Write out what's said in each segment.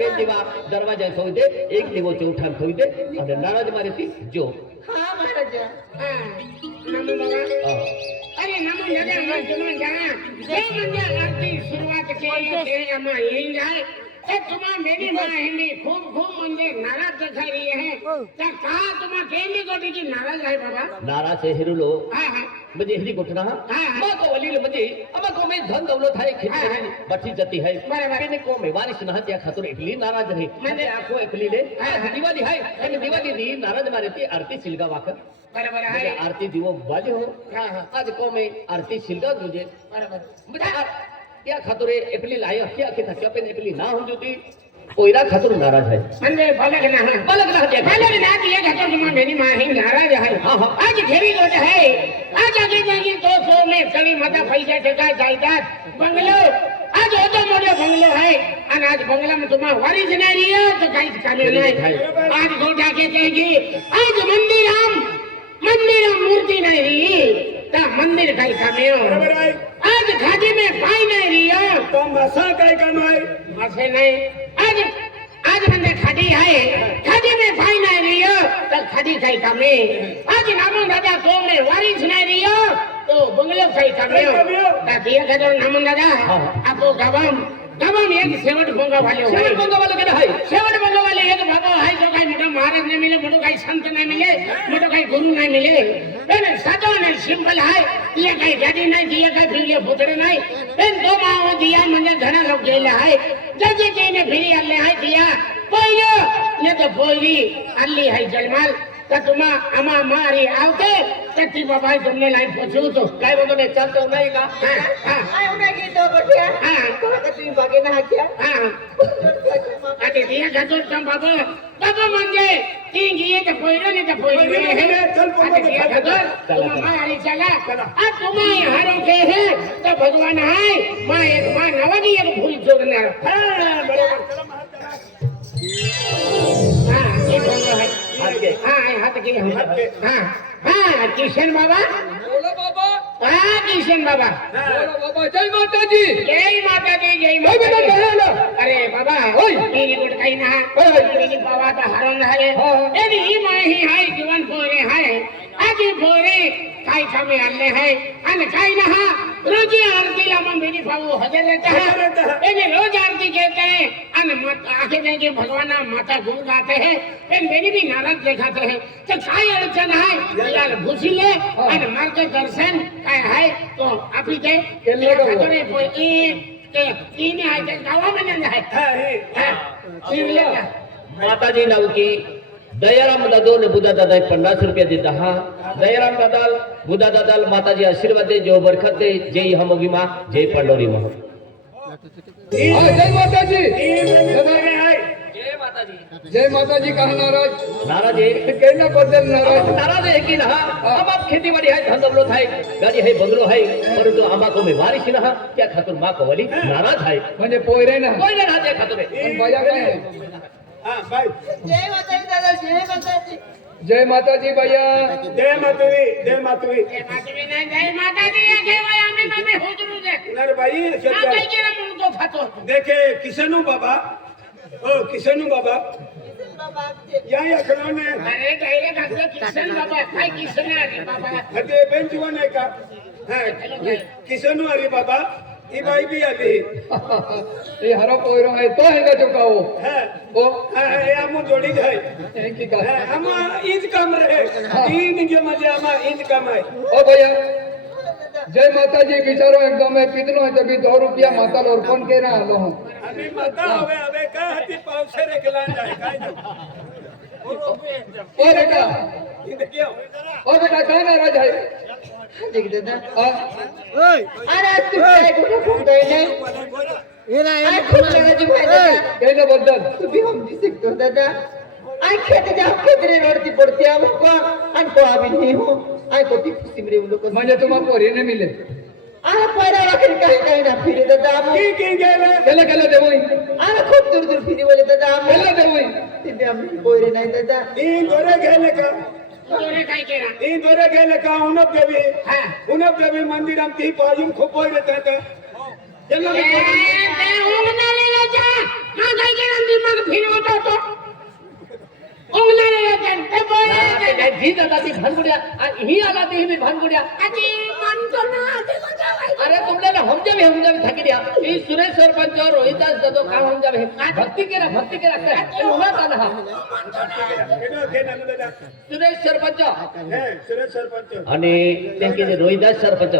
બે દીવા દરવાજા થોઈ દે એક દીવો ચૌઠાન થોઈ દે અને નારાજ મારેથી જો હા મહારાજા હા નમો બાબા અરે નમો દાદા મન જમન જા જય મંજા આરતી શરૂઆત કે તે અમા યही जाए ए तुम्हारा मेरी मां हिंदी खूब खूब मंजे नाराज दिखाई रही है क्या कहा तुम्हारा केंद्र को की नाराज है बाबा नाराज से हिरुलो हां हां मुझे हिंदी घुटना हां मां को वलील मुझे अब को में धन दौलत है खेती है बठी जाती है बराबर मैंने को में बारिश न हत्या खातिर इतनी नाराज रही मैंने आंखों एकली ले दिवाली है मैंने दिवाली दी नाराज मारे थी आरती सिलगा वाकर बराबर है आरती दिवो बाजे हो हां हां आज को में आरती सिलगा तुझे बराबर मुझे क्या खातुरे एपली लायो क्या के था क्या पे एपली ना हो जोती कोईरा खातुर नाराज है मंदे भलक ना है बलक ना है भलक ना दिए खातुर तुम्हारा मेरी मां ही नाराज है हां हां आज घेरी गोट है आज आगे जाएगी तो सो में कड़ी माता पैसा टका जायदाद बंगलो आज होतो मोटो बंगलो है और आज बंगला में तुम्हारा वारिस नहीं रियो तो कहीं काम नहीं आज गोटा के कहेगी आज मंदिर मूर्ति नहीं रही ता मंदिर कहीं कामियो आज खादी में पाई नहीं रियो तो मसा काय कमाई मसे नहीं आज मंदिर खादी है खादी में पाई नहीं रियो तो खादी कहीं कामे आज नामो दादा तो में वारिस नहीं रियो तो बंगलो कहीं कामियो ता दिया का जो नामो दादा आपको गवम एक सेवट बोंगा वाले सेवट बोंगा वाले के है सेवट बोंगा वाले एक बाबा है जो कहीं मोटा महाराज नहीं मिले मोटो कहीं संत नहीं मिले मोटो कहीं गुरु नहीं मिले लेकिन सादा नहीं सिंपल है ये कहीं गाड़ी नहीं दिया कहीं फिर ये पुतड़े नहीं इन दो माओ दिया मंदिर घना लोग गेले है जजे जी ने फिर अल्ले है दिया पोइयो ये तो पोइली अल्ली है जलमाल तो तुम अमा मारी आवते तती बाबा तुमने लाइन पूछू तो काय बोलतो ने चालतो नाही का हां आय उन्हें की तो बटिया हां तो तुम्ही बागे ना क्या हां अरे दिया खातुर तुम बाबा म्हणजे तीन ये तो पोइरो ने तो पोइरो है अरे दिया खातुर तुम मारी चला अब तुम्हें हारो के है तो भगवान है मां एक मां नवनी एक भूल जोड़ना हां बराबर हां ये बोलो है हाथ के हाँ किशन बाबा बोलो बाबा हाँ किशन बाबा बोलो बाबा जय माता दी जय माता दी जय माता दी अरे बाबा ओय मेरी गुड काही ना मेरी बाबा तो हरण है एनी ही माय ही है जीवन पोरे है आज पोरे काही कामे आले है आणि काही ना रोज आरती ला मेरी बाबू हजर रहता है एनी रोज आरती कहते हैं आणि आगे जाके भगवान माता गुण गाते हैं इन मेरी भी नाराज दिखाते हैं तो काय अड़चन है यार भूसिले आणि मार्ग दर्शन काय है तो आप ही के खातरे पोई के तीन है के गावा में नहीं है हां माताजी नाव की दयाराम दादो ने बुधा दादा 50 रुपया देता हा दयाराम दादा बुधा दादा माताजी आशीर्वाद दे जो बरकत दे जय हम विमा जय पंडोरी मह जय माता जी जय माता जी कहा नाराज है कहना बदल नाराज है कि ना हम आप खेती बाड़ी है धन दौलत है गाड़ी है बंगलो है परंतु आमा को में वारिस ना क्या खातिर मां को वली नाराज है म्हणजे पोयरे ना कोई ना राजे खातिर भैया काय है हां भाई जय माता दी दादा जय माता दी जय माता जी भैया जय मातवी जय मातवी जय माता दी नहीं जय माता दी जय भाई हमें हुजूर दे नर भाई ना कहीं के ना मुंह तो फतो देखे किसनु बाबा ओ किसनु बाबा बाबा या खड़ोने अरे कहीं का किशन बाबा काय किशन अरे बाबा हते बेंच वन है का हां किसनु अरे बाबा ई भाई भी आली ये हरो पोयरो है तो हैगा चुकाओ हां ओ हां हम जोड़ी जाए एक की का हम ईद कम रहे तीन के मजे हम ईद कम है ओ भैया जय माता जी बिचारो एकदम है कितनो है तभी 2 रुपया माता और कौन के रहा लो अभी माता हवे का हती पाव से रेखला जाए काय जो ओ बेटा ये देखियो ओ बेटा कहां नाराज है देख दादा हां अरे तू काय गुण फुंडोय ने ये ना आय खूब लगा जी भाई दादा कहना बदल तू भी हम जी सकते हो दादा आय खेत जाओ खेतरे रोडती पड़ती है हमको अनको अभी नहीं हो आय को ती खुशी मेरे लोग म्हणजे तुम्हाला पोरी नाही मिले अरे पैरा रखन काही ना फिरे दादा हम की गेले केला केला देवई अरे खूप दूर दूर फिरे बोले दादा हम केला देवई तिथे हम पोरे नाही दादा ई दोरे गेले का तोरे काय केला ई दोरे गेले का उनप देवी हां उनप देवी मंदिर हम ती पायूम खूप होय रहते थे चलो ते उगनाले जा हां काय केला ती मग जी दादा ती भानगुड्या आणि ही आला ती मी भानगुड्या आजी म्हणतो ना आजी बजावायचं. अरे तुमने ना हम जावे थाकी दिया ई सुरेश सरपंच और रोहिदास दादो काम हम जावे भक्ति केरा काय उन्हात आला हा सुरेश सरपंच सुरेश सरपंच आणि त्यांचे जे रोहिदास सरपंच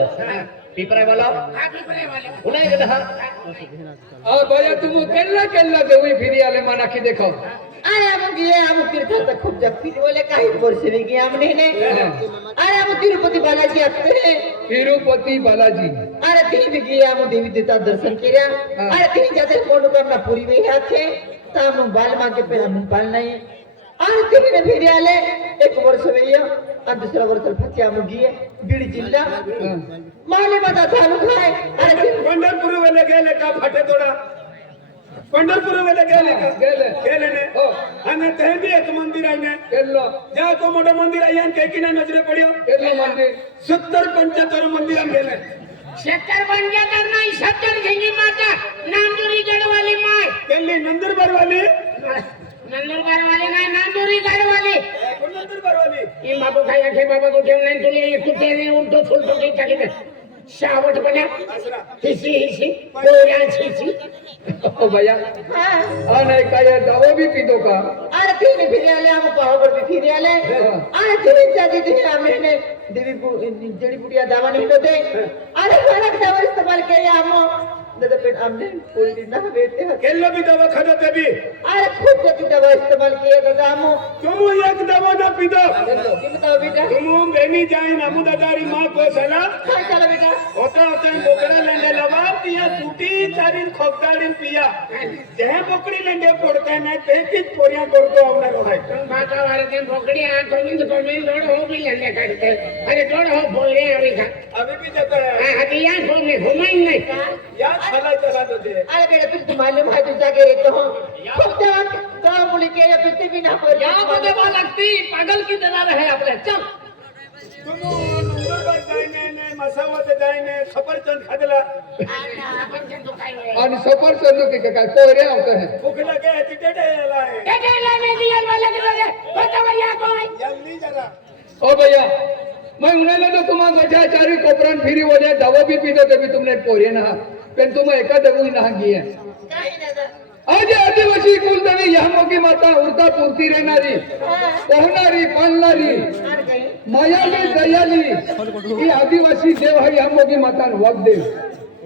पिपराय वाला हा पिपरे वाले. उन्हाय गेला हा भैया तुम केल्ला देवी फिरी आले माना की देखो अरे हम ये हम तीर्थ खूब जब फिर बोले काही वर्ष भी गया हमने ने अरे हम तिरुपति बालाजी आते हैं तिरुपति बालाजी अरे ती भी गया हम देवी देवता दर्शन किया अरे तीन जाते मनोकामना पूरी हुई आते तब हम बाल मां के पे हम बाल नहीं अरे तीन ने फिर आले एक वर्ष भैया और दूसरा वर्ष फचे हम गए बीड जिल्हा माले बता तालुका है अरे पंढरपूर वाले गेले का फाटे तोडा पंढरपूर वाले गेले का गेले ने हो. आणि ते बी एक मंदिर आहे ने केल्लो ज्या तो मोठं मंदिर आहे आणि काही ना नजरे पड्यो केल्लो मंदिर 70-75 मंदिर गेले 70-75 नाही 70 झिंगी माता नांदुरी गडवाली माय. त्यांनी नंदुरबार वाली नंदुरबार वाले नाही नांदुरी गडवाली. नंदुरबार वाली ई बाबू काय आखे बाबा को ठेवला तुले कुठे रे उलटो फुलटो काही टाकीत शावट बना हिसी पोऱ्यांची. ओ भैया हाँ नहीं काय दवा भी पीतो का अरे तीन फिर आले हम पावर भी फिर आले अरे तीन जाती थी हमने देवी जड़ी बुढ़िया दावा नहीं होते अरे फरक दवा इस्तेमाल किया हम दादा पेट हमने कोई दिन ना बेटे केल्लो बी दवाखाना ते बी अरे खूब जाती दवा इस्तेमाल किया दादा हम तुम एक दवा ना पीतो ये बताओ बेटा तुम बेनी जाए नमुदादारी माँ को सला काय चला बेटा होता बोकड़ा लेंडे लवा पिया टूटी चारिन खोकदाड़ीन पिया जहे बोकड़ी लेंडे पड़ते हैं ते की पोरियां करतो हमने को भाई बाका वाले ते बोकड़ी आ तो लोड हो भी लेने काटते. अरे लोड हो बोले अभी का अभी भी जाता है अभी यहाँ घूमने घुमाई नहीं. या छाला चला दो दे अरे बेटा तुझे मालूम है तू जाके रहते हो खूब दवा दवा बोली के या पीते भी ना पर या को देवा लागती पागल की देणार आहे आपल्या चल तुम नंदुरबार जायने ने मसावत जायने सफरचंद खादला आपण तो काय वेळ. आणि सफरचंद के काय पोरे होते हैं भूख लगे है तिटे डेला है टेटेला ने दिया वाला के रे बतावा या कोई. जल्दी जरा ओ भैया मैं उन्हें तो तुम्हारा गठा चारी कोपरन फिरी बोले दवा भी पीतो तभी तुमने पोरे ना पण तुम एका दवाई ना गी है काही दादा आज आदिवासी कुलदेवी यहामोगी माता उरता पुरती रहणारी पोहणारी पालणारी अरे काही मायाली दयाली ही आदिवासी देव है यहामोगी माता वागदेव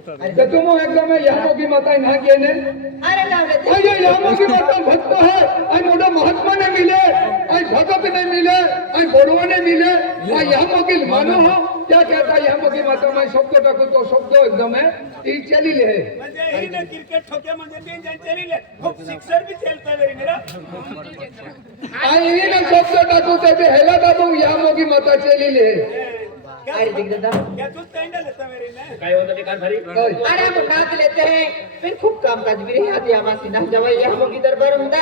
तो तुम एकदम यहामोगी माता ना गेने अरे लावले और ये यहामोगी माता भक्त है और मोटा महात्मा ने मिले और भगत ने मिले और बड़वा ने मिले और यहामोगी मानो हो क्या कहता है यहामोगी माता में शब्द टाकू तो शब्द एकदम है ये चली ले म्हणजे ही ना क्रिकेट ठोके म्हणजे तीन जण चली ले खूप सिक्सर भी खेलता वेरी मेरा आणि ये ना शब्द टाकू ते भी हेला दाबू यहामोगी माता चली ले अरे देख दादा क्या तू स्टैंड लेता मेरी ने काय होतं ते कान भारी अरे हम नाच लेते हैं फिर खूब काम काज भी रहे आदि हमारी ना जवाई हम की दरबार में तो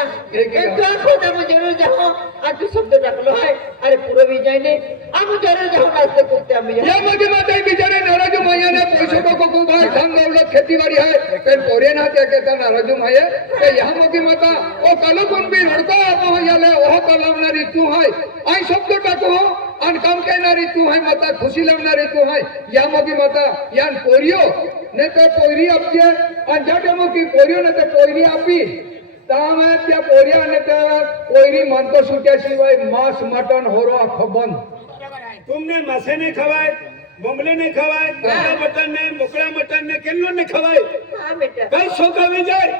आखो तो हम जरूर जाओ आज तू शब्द रखलो है अरे पूरे भी जाने हम जरूर जाओ नाचते कूदते हम यहामोगी माता बिचारे नाराजू मैया ने पैसों को खूब है धन दौलत खेती बाड़ी है फिर पोरे ना क्या कहता नाराजू मैया तो यहामोगी माता ओ कलो कोण भी रडता आप याले ओह कलावणारी तू है आई शब्द टाकू हो आणि काम करणारी तू है माता खुशी लावणारी तू है यहामोगी माता यान पोरियो ने तो पोरी आपजे आणि ज्या टाइम की पोरियो ने तो पोरी आपी ताम त्या पोरिया ने तो पोरी मानतो सुट्याशिवाय मांस मटन होरो आखो बंद तुमने मासे ने खवाए बोंबले ने खवाए काला मटन ने मुकड़ा मटन ने केल्लो ने खवाए हां बेटा काय शोका विजय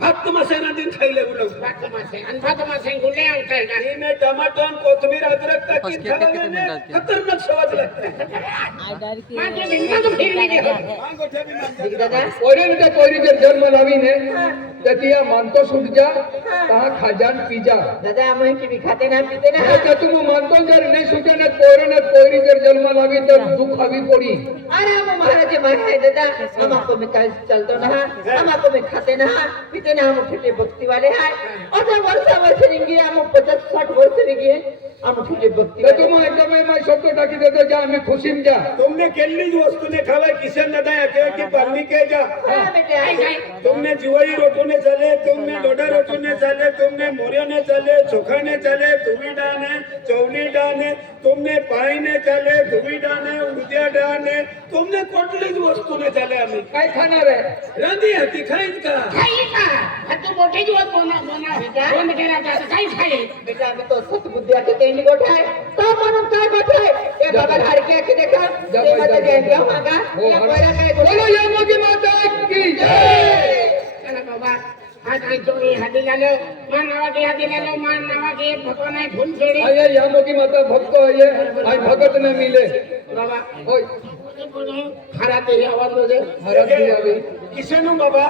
भक्त मसेना दिन खाइले बोलो भात मासे आणि भात मासे गुले आवतय का. ही में टमाटर कोथमीर अदरक ताकी खवाए ने खतरनाक स्वाद लगता है माझे निम्मा तो फिरली दे. हां गोठ्या भी मान देख दादा पोरे ने पोरी जर जन्म लावीने त्यातिया मानतो सुट जा तहा खाजान पीजा दादा हम की भी खाते ना पीते ना त्या तुम मानतो जर नाही सुटे ने पोरी जर जन्म लावी तर दुख हवी पडी अरे हम महाराज महाराज दादा हम आपको में चलतो ना हम आपको में खाते ना पीते ना हम ठेठे भक्ति वाले हैं और जब वर्ष रिंगी हम 50-60 वर्ष रिंगी आम तुझे भक्ती तर तुम्ही एकदम मैं शब्द टाकी देतो जा आम्ही खुशीम जा तुमने केली वस्तु ने खावाय किशन दादा याके की पालनी के जा हाँ बेटे काय काय तुमने जुवाई रोटूने चले तुमने डोडा रोटूने चले तुमने मोरियोने चले चोखाने चले तुम्ही डाने चवली डाने तुमने पाईने चले तुम्ही डाने उद्या डाने तुमने कोटलीच वस्तूने चले आम्ही काय खाणार आहे रांधी हती खाईत का खाई का हा तू मोठे दिवस बंद केला आता काय खाई बेटा आम्ही तो सतबुद्धी आके तेंडी गोठाय तो म्हणून काय गोठाय ए बाबा धारके आके देखा ते माता जयंती मागा हो, या पोरा काय बोलो गोठाय यामोगी माता की जय चला बाबा आज आई चोरी हाती झालं मान नावा के हाती झालं मान नावा के भगवान आहे फुल चोरी आये यामोगी माता भक्त है आई भगत न मिले बाबा ओय हराते ही आवाज मध्ये हरत दी आवी किशनु बाबा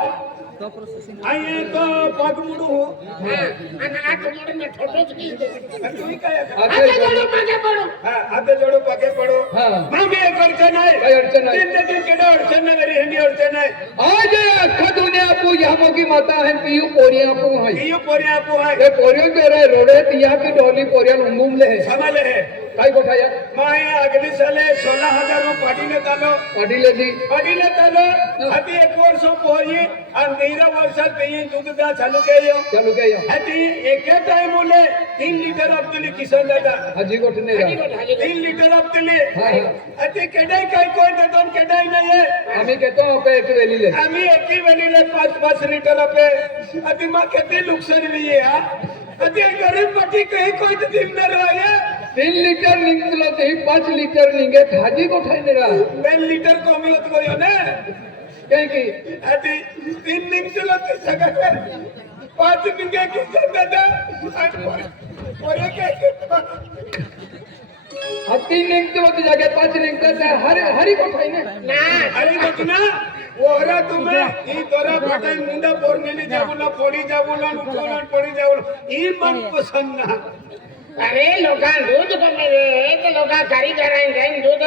आये तो पगमुडू हो आणि आज मोठे मी छोटेच की तुम्ही काय आता जोडो मागे पडो हा आता जोडो पाके पडो हा मागे एक अडचण आहे काय अडचण आहे? तीन दिन केडा अडचण नाही मेरी हिंदी अडचण आहे आज अख्खा दुनिया आपू यामोगी माता है पियू पोरिया आपू है कियो पोरे आपू आहे ये पोरियो के रे रोडे तिया की डोली पोरिया उंगुमले है समाले है काय गोठाया माय अगली साले 16,000 पाटीने तालो पाटीले दी पाटीने तालो अति एक वर्ष पोई आणि 13 वर्षात ते दूध दा चालू केयो चलो गयो अति एके टाइम मुले 3 लिटर आपली किसन दादा हाजी गोठने जा 3 लिटर आपली हाँ, अति केडाई काय कोण देतो केडाई नाही आहे आम्ही कहतो आपे एक वेलीले आम्ही एकी वेळेला 5-5 लिटर आपले अति मा किती नुकसान भी है हा अति गरीब पटी कहीं कोई तो दिमदार आहे 3 लीटर निकलो ते 5 लीटर निगे हाजी गोठाई ने रा 2 लिटर कमी होत गयो ना काय की अति 3 दिन चला ते सगळं 5 निगे की दादा और काय हत्ती निकते होते जागे 5 निकते हरी गोठाई ने ना अरे बचना ओहरा तुम्हें ई तोरा फटाई मुंडा पोरनेली जावला पोडी जावला नुकोला पडी जावला ई मन पसंद ना अरे लोकां दूध कमी है ते लोकां कारीगर आहे जाईन दूध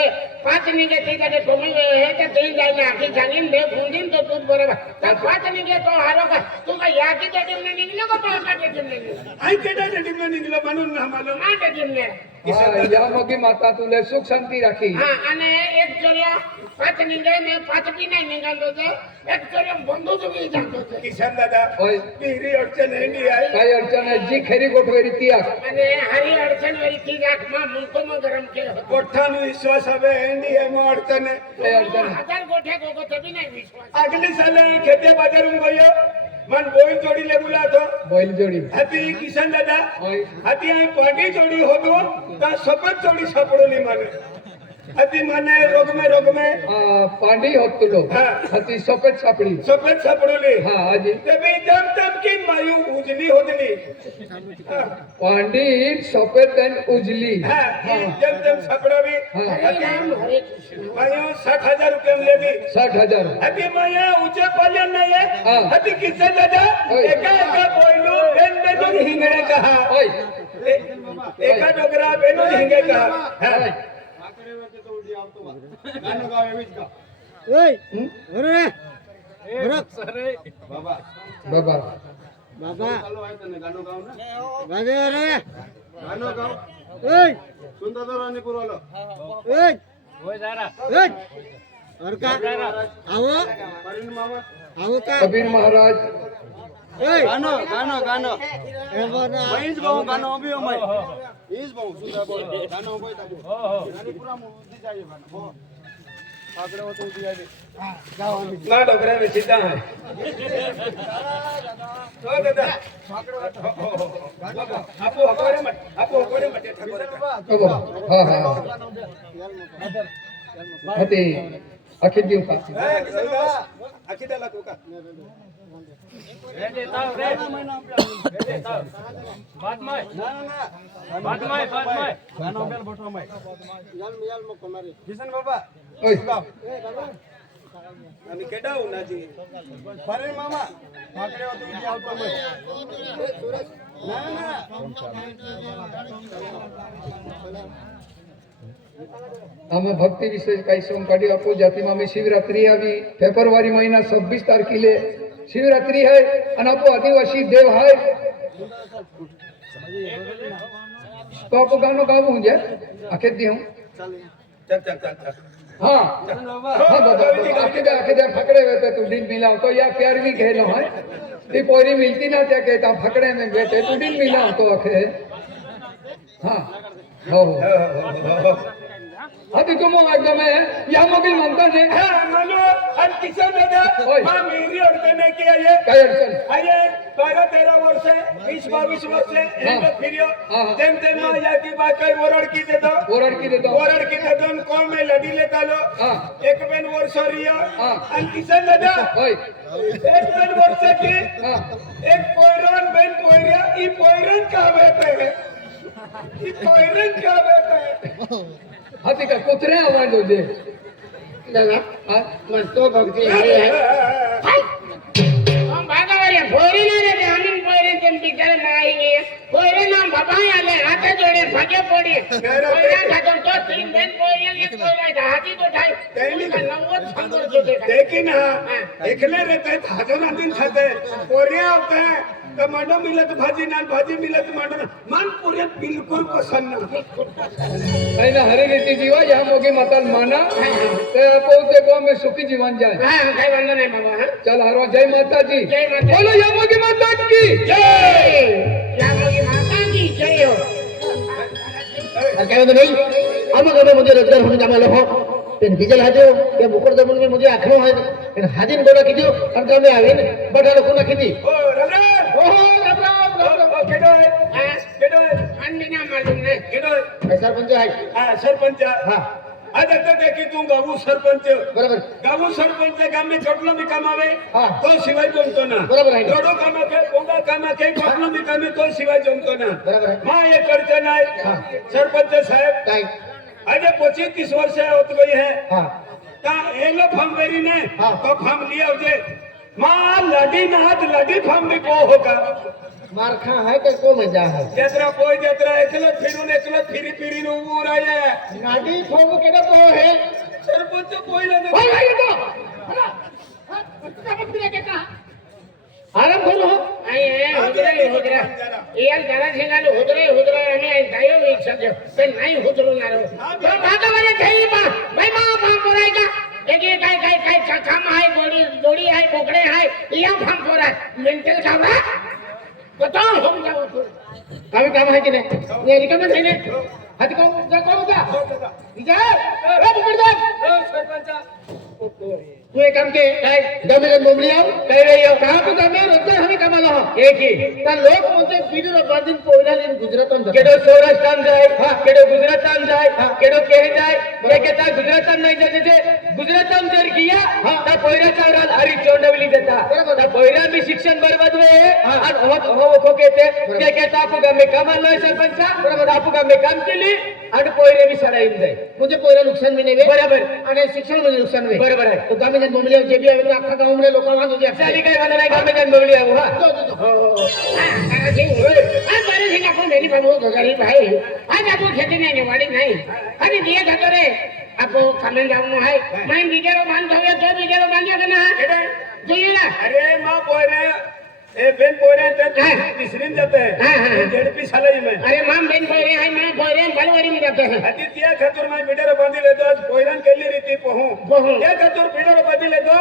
5 निघे ते जागे कमी है ते ते जाईन आखी सांगीन दे फुंदीन तो दूध बरोबर तर 5 निघे तो हारो का तू का याची ते टीम निघलो का पावसा टीम निघलो आई केडा टीम निघलो म्हणून ना मला माझ्या टीमने यामोगी माता तुले सुख शांती राखी हा आणि एक चोऱ्या 5 निघे ने 5 की नाही निघालो ते एक चोऱ्या बंदूक बी जातो ते किशन दादा होय पिरी अडचण आहे नी आई काय अडचण आहे जी खरी गोठवेरी ती आख आणि हरी अडचण वेळी ती जात मा मुलको मग गरम के गोठानु विश्वास हवे एंडी है मो अडचण है काय अडचण आहे? हजार गोठ्या गोगो तभी नाही विश्वास अगली साल खेते बाजारून गयो मन बोई जोडी लेबुला तो बैल जोडी हाती किशन दादा होय हाती आई पाटी जोडी होतो ता सपत जोडी सापडली माने हाती माने रोग में पांडी होत तुलो हा. हती सफेद सापडी सपत सापडली हा आजी तबी दम दम की मायू उजली होतली पांडी सफेद आणि उजली हा जम जम सापडावी हा. हरे राम हरे कृष्ण मायू 60,000 रुपये लेबी 60,000 हाती माया उचे पालन नाही हा. हाती किशन दादा होय. एका बोलू बेन बेन हिंगणे कहा होय एका डोगरा बेन हिंगे कहा हा. होय. बाबा कबीर महाराज ना डोगरा विचिता है हो दादा आपो हकोरे मटे ठाकोरे बाबा हा हा हती अखिल जीव का आखी त्याला कोका किशन बाबा ओय आम्ही केडा उन्हाची बरे मामा ठाकरे होतो की आवतो मै ना आम्ही भक्ती विषय काही सोमकाठी आपो जाती आम्ही शिवरात्री आवी फेब्रुवारी महिना 26 तारखेले शिवरात्री है आणि आपो आदिवासी देव है तो आप गानो गावू मुझे आखे दी हूँ चल चल चल चल हाँ हाँ बाबा आखे दे फकड़े हुए थे तू दिन मिला तो या प्यार भी खेलो है ती पोरी मिलती ना क्या कहता फकड़े में बैठे तू दिन मिला तो आखे हाँ हो अभी तुम एकदम है या मोबिल मानता नहीं हाँ मानो हम किसान दादा ओय. माँ मेरी अड़चन है कि आये काय अडचण आये 12-13 वर्ष 20-22 वर्ष हेंड फिरियो हाँ. जेम तेम माँ या की बात ओरड की देतो ओरड की देतो ओरड की देतो कौन में लड़ी लेता लो हाँ. एक बेन वर्ष रिया हाँ. हम किसान दादा होय एक बेन वर्ष की हाँ एक पोयरन बेन पोयरिया ई पोयरन का बेटे है ई पोयरन का बेटे है हाथी का कुतरे आवाज हो जे दादा हाँ मस्तो भक्ती आहे हम भागावारे फोरी ना रे आमिन पोरे तेम बिचारे माई गे पोरे नाम बाबाई आले हाथे जोडे भागे पडी पोरा खातो तो तीन बेन पोरे एक पोरा हाथी तो ठाई कैली का 90 संगर जो देखा लेकिन हाँ एकले रहते हैं हजारों दिन खाते हैं पोरिया होते हैं तो मंडो मिलत भाजी मिलत मंडो मन पूरे बिल्कुल पसंद नहीं ऐना हरी रीति जीवा यहाँ मोगी मतल माना ते आपो ते को में सुखी जीवन जाए हां काय वांदो नाही बाबा हां चल हरो जय माता जी जय माता बोलो या मोगी माता की जय या मोगी माता की जय हो काय म्हणतो नाही आम्हाला मुझे रोजगार होने जमा लो पेन डीजल हाजो या मुकुट दमन में मुझे आखनो है पेन हाजिन गोला कीजो हम तो में आवे ने बड़ा लोग ना कीदी ओ रमराम ओ केडो है केडो है अन्य नाम मालूम नहीं केडो सरपंच आहे हाँ सरपंच हाँ आज आता है कि तू गावू सरपंच बरोबर गावू सरपंच गाम में चटलो भी कमावे हाँ. तो शिवाय जमतो ना बरोबर आहे. रोडो कामाके पोंगा कामाके चटलो भी कामे तो शिवाय जमतो ना बरोबर आहे. मां एक अडचण आहे हाँ. सरपंच साहेब काय આજે 25-30 વર્ષે હોત ગઈ હે हाँ તા એલો ફાર્મ વેરી ને हाँ. તો ફાર્મ લી આવજે માં લાડી નાથ લાડી ફાર્મ બી કો હોગા मारखा है कि को मजा है જત્રા કોઈ જત્રા એકલો ફીરું ને એકલો ફીરી ફીરી ને ઊભું રહે नाडी फोग के ना को है સરપંચ કોઈ ને ओए भाई तो हला का बकरी के का आराम करो आई है हुदरा यार जरा से गालो हुदरा हमें गायो इच्छा दे पे नहीं हुदरो ना रो तो भागावारे થઈ बा भाई मां फाम कराएगा देखिए काय काम है गोड़ी है बोकड़े है या फाम करा मेंटल खावा बताओ हम जाओ तो कावी काम है कि नहीं ये रिकम है ने हाथ को जा जा ए पकड़ दे સરપંચ तू एक काम के काय गमे मोमली आओ काय रे आओ कहां पे गमे रोजगार हमें कमाला हो एक ही ता लोक म्हणजे बीडीरो बांधीन पोयला लेन गुजरातन केडो सौराष्ट्रान जाय केडो गुजरातन जाय केडो केहे जाय एके ता गुजरातन नाही जाते ते गुजरातन जर किया ता पोयरा चावराल हरी चोंडवली देता ता पोयरा भी शिक्षण बर्बाद वे आणि हो खो केते ते के तापू गमे कमालो सरपंच बरोबर आपू गमे काम केली आणि पोयरे भी सारा येऊन जाय म्हणजे पोयरा नुकसान भी नाही वे बरोबर आणि शिक्षण मध्ये नुकसान वे बरोबर आहे तो गमे बोमली जे भी आहे तो अख्खा गाव मध्ये लोक वाहन होते चाली काय वाला नाही गमे बोमली आहे हा हो हां जी आ बारे से आपण मेरी बाबू गरीब भाई आज आपण खेती नहीं वाड़ी नहीं अरे दिए खातो रे आपो खाने जाऊं है मैं बिगेरो बांध होवे तो बिगेरो बांधियो के ना જોઈએ ना अरे मां बोल रहे ए बेन बोल रहे हैं तीसरीन जाते हैं जेडपी सालाई में अरे माम बेन बोल रहे हैं मैं बोल रहे हैं बलवाड़ी में जाते हैं आदित्य खतुर में बिडर बांधी ले तो आज पोयरन केली रीति पहू ये खतुर बिडर बांधी ले तो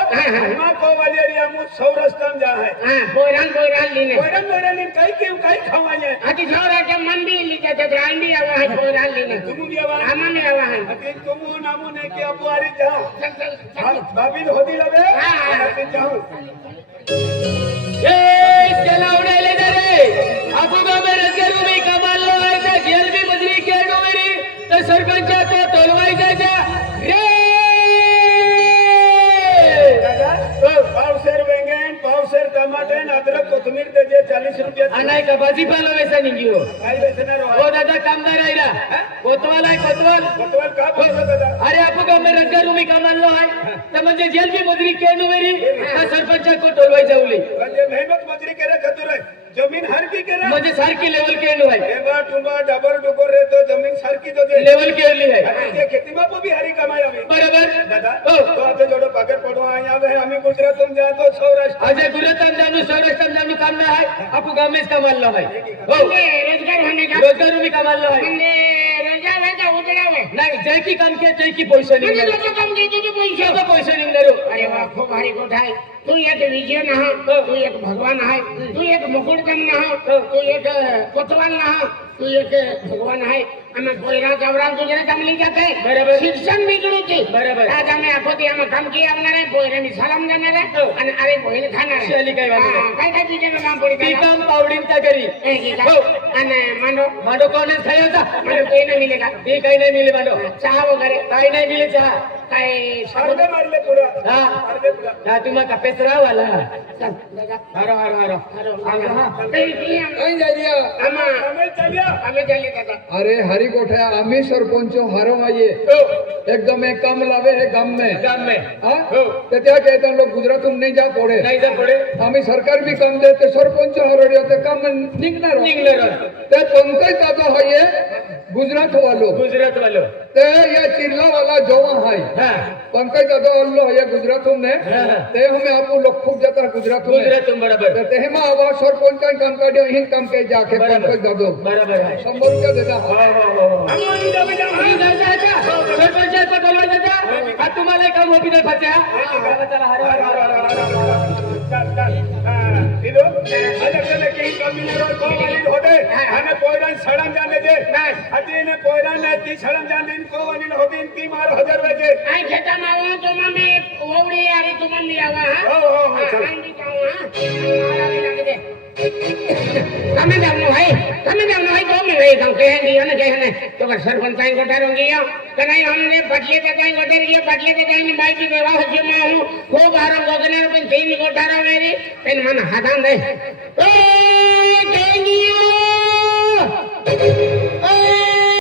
मां को वाली एरिया मु सौराष्ट्रन जा है हां बोरान लीने पोयरन ने कई खवाए अति छोरा के मन भी ली जाते ग्रांड भी आवा है बोरान लीने तुम भी आवा आमा में आवा है अभी तुम नामो ने कि अब आरी जाओ चल भाभी होदी लगे हाँ। अभी जाओ ए चला उडाले ना रे आपू गमे रजगरू मी कमालो आहे तर जेल भी मजरी केडो मेरी तर सरपंच तो तोलवाई जायचा रे दादा पावसर वेंगण पावसर टमाटे अदरक कोथिंबीर दे 40 रुपये अनाय का भाजीपाला वेसा निघियो काय बेचणार ओ दादा कामदार आईला कोतवाल आहे कोतवाल कोतवाल का बोलतो दादा अरे आपू गमे रजगरू मी कमालो आहे तर म्हणजे जेल भी मजरी केडो मेरी तर सरपंच को तोलवाई जाऊली म्हणजे मेहनत मजुरी करे खतुर है जमीन हर सारखी केला म्हणजे सारखी लेवल केली आहे एबा टुबा डबर डुकर रे तो जमीन सारखी तो दे लेवल केली आहे आणि ते खेती बापू बी हरी कमाई आम्ही बरोबर दादा हो तो आता जोडो पाकेट पडो आया वे आम्ही गुजरातून जातो सौराष्ट्र આજે ગુજરાત જાનું સૌરાષ્ટ્ર જાનું કામ ના હોય આપુ ગામ में कमाल ला है हो रोजगार होने का रोजगार में कमाल ला है रोजगार है का उतरावे नाही जय की काम के जय की पैसे म्हणजे निघणार लोक काम देते ते पैसे तो पैसे निघणार अरे वा खूप भारी गोष्ट आहे तू एक विजय नहा तू एक भगवान आहे तू एक मुकुटदम नहा तू एक कोतवाल नहा तू एक भगवान आहे અને પોયરા જવરામ ગુજરાત આમ લઈ જાતે બરાબર શિક્ષણ નીકળું છે બરાબર આજ અમે આખો દી આમાં કામ કી આવનારે પોયરાની સલામ દેનારે અને અરે પોયરે ખાનારે ચાલી કઈ વાત નહીં. કઈ બીજાનું કામ પડી ગયું પીકામ પાવડીનતા કરી हो અને માંડો मांडो कॉलेज खाया होता માંડો કઈ ન मिलेगा ते काही नाही मिले मांडो चहा वगैरे काही नाही मिले चहा काय अर्धे मारले पुढं हा अर्धे पुढं हा तुम्हा कपेच रावाला હારો હારો હારો હારો કઈ જાય રહ્યા આમાં आम्ही चालया અમે ચાલી દાદા अरे हरी गोठ्या आम्ही सरपंच हारो आये एकदम एक काम लावे है गाम में गाम में हाँ तो क्या कहते हैं लोग गुजरातून नहीं जा पड़े नाही जा पडे आम्ही सरकार भी काम देते सरपंच हरडे ते काम निघणार निघणार ते पंकज दादा हाये गुजरात वालो गुजरात वालो ते या चिल्ला वाला जवा हाय हा पंकज दादा वालो हाये गुजरातून ने हाँ. ते हमें आपू लोग खूब जाता गुजरातून गुजरात बरोबर ते हेमा आवा सरपंच काम काढे हिंग काम के जाके बरोबर. पंकज दादो बरोबर आहे 100 रुपया देता हो हो हो हो आम्ही जावे जाऊ तुम्ही जायचं आहे का? सरपंचाचं बोलवा जायचं? हा तुम्हाला काम होती नाही फाच्या चला चला हर हर हर हर ચાલ ચાલ હા દીદો આજે કને કે કમીનો કો વાલી હોદે અને કોયરાન સળન જાને દે હતી ને કોયરાન ને તી સળન જાને કો વાલી હોદે તી માર 1000 વેજે આ ખેતામાં આવો તો મને ઓવડી યારી તું મને આવા હા હો હો હો ચાલ આંડી જાવ હા મારા બી લાગે દે તમે જાવનો ભાઈ તો મે રહી ગામ કે હે અને કે હે તો કે સરપંચ તાઈ ગોટારો ગયો કનાઈ हमने बटले के ताई गटर गया बटले के ताई ने बाई की देवा हजे मा हूं खूब आरो गोगने पण तीन गोटारा मेरी पेन मन हाथान दे ओ केंगियो ओ